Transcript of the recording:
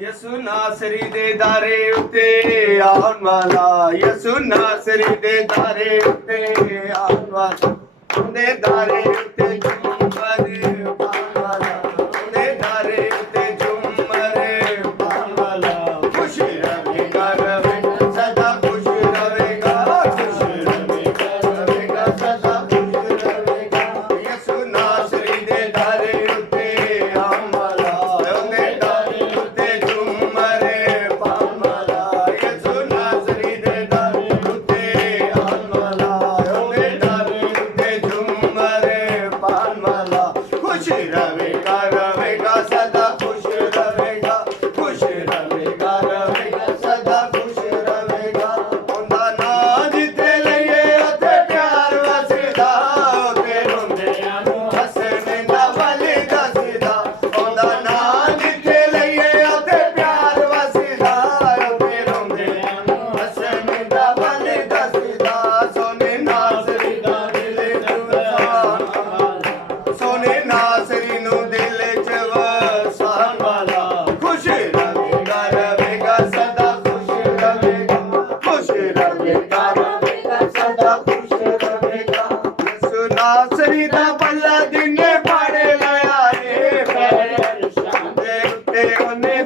ਯਿਸੂ ਨਾਸਰੀ ਦੇ ਦਾਰੇ ਉੱਤੇ ਆਉਣ ਵਾਲਾ, ਯਿਸੂ ਨਾਸਰੀ ਦੇ ਦਾਰੇ ਉੱਤੇ ਆਉਣ ਵਾਲਾ, ਉਹਦੇ ਦਾਰੇ ਉੱਤੇ ਝੂਮਰ ਪਾਉਣ ਵਾਲਾ, ਉਹਦੇ ਦਾਰੇ ਉੱਤੇ ਝੂਮਰ ਪਾਉਣ ਵਾਲਾ। ਖੁਸ਼ ਰਹੇਗਾ ਰਵੇਗਾ ਸਦਾ, ਖੁਸ਼ ਰਹੇਗਾ, ਖੁਸ਼ ਰਹੇਗਾ ਰਵੇਗਾ ਸਦਾ, ਖੁਸ਼ ਰਹੇਗਾ। ਯਿਸੂ ਨਾਸਰੀ ਦੇ ਦਾਰੇ ਉੱਤੇ ਆਉਣ ਵਾਲਾ, ਉਹਦੇ ਦਾਰੇ ਉੱਤੇ ਝੂਮਰ ਪਾਉਣ ਵਾਲਾ। ਯਿਸੂ ਨਾਸਰੀ ਦੇ ਦਾਰੇ ਉੱਤੇ ਆਉਣ ਵਾਲਾ, ਉਹਦੇ ਦਾਰੇ ਉੱਤੇ ਝੂਮਰ ਪਾਉਣ ਵਾਲਾ। ਖੁਸ਼ ਰਹੇਗਾ ਰਵੇਗਾ ਸਦਾ, ਖੁਸ਼ ਰਹੇਗਾ, ਖੁਸ਼ ਰਹੇਗਾ ਰਵੇਗਾ ਸਦਾ, ਖੁਸ਼ ਰਹੇਗਾ। ਉਹਦਾ ਨਾਂ ਜਿੱਥੇ ਲਈਏ ਉੱਥੇ ਪਿਆਰ ਵਸਦਾ, ਉੱਥੇ ਰੋਂਦਿਆਂ ਨੂੰ ਹੱਸਣ ਦਾ ਵੱਲ ਦੱਸਦਾ। ਉਹਦਾ ਨਾਂ ਜਿੱਥੇ ਲਈਏ ਉੱਥੇ ਪਿਆਰ ਵਸਦਾ, ਉੱਥੇ ਰੋਂਦਿਆਂ ਨੂੰ ਹੱਸਣ ਦਾ ਵੱਲ ਦੱਸਦਾ। ਸੋਨੇ ਨਾਸਰੀ ਦਾ ਦਿਲ ਜਵਾਨ, ਸੋਨੇ ਨਾਸਰੀ ਨੂੰ ਦਿਲ ਚ ਵਸਾਉਣ ਵਾਲਾ। ਖੁਸ਼ ਰਹੇਗਾ ਰਵੇਗਾ ਸਦਾ, ਖੁਸ਼ ਰਹੇਗਾ, ਖੁਸ਼ ਰਹੇਗਾ ਰਵੇਗਾ ਸਦਾ, ਖੁਸ਼ ਰਹੇਗਾ। ਯਿਸੂ ਨਾਸਰੀ ਦਾ ਪੱਲਾ ਜਿੰਨੇ ਫੜ ਲਿਆ ਏ, ਪੈਰ ਦੇ ਉੱਤੇ ਉਹਨੇ